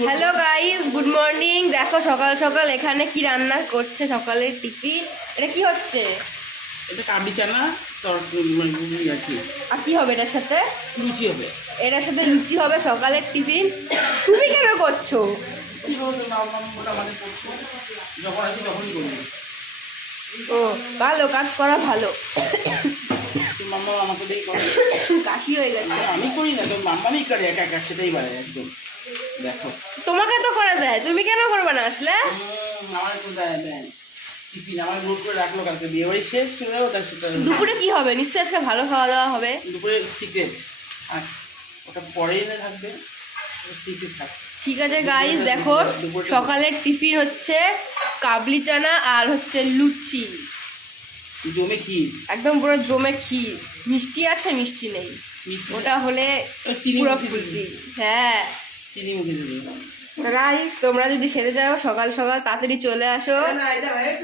Hello guys, good morning. দেখো সকাল সকাল এখানে কি রান্না করছে সকালের টিফিন। এটা কি হচ্ছে? এটা কাবলি চানা তরকারি আর কি। আর কি হবে এটার সাথে? লুচি হবে। এটার সাথে লুচি হবে সকালের টিফিন। তুমি কেন করছো? কি বলতো না, আমাদের করছো যখন আসি তখনই করবো। ও ভালো, কাজ করা ভালো। তোর মাম্মা আমাকে দিয়ে করে। কাশি হয়ে গেছে। আমি করি না, তোর মাম্মাই করে একা একা, সেটাই বাড়ে একদম। দেখো তোমাকে তো করে দেয়, তুমি কেন করবে না আসলে? আমার তো দেয় টিফিন আমার নোট করে রাখলো, কালকে বিয়ে বাড়ি শেষ করে ওটা সেটা। দুপুরে কি হবে? নিশ্চয়ই আজকে ভালো খাওয়া দাওয়া হবে। দুপুরে সিক্রেট, আর ওটা পরে এনে থাকবে, সিক্রেট থাকবে। ঠিক আছে গাইস, দেখো সকালের টিফিন হচ্ছে কাবলি চানা আর হচ্ছে লুচি। জমে ক্ষীর, একদম পুরো জমে ক্ষীর। মিষ্টি আছে, মিষ্টি নেই। ওটা হলে চিনি পুরো মুখে ফুলকি। দিবি। হ্যাঁ চিনি মুখে দিবি। গাইস, তোমরা যদি খেতে চাও সকাল সকাল তাড়াতাড়ি চলে আসো।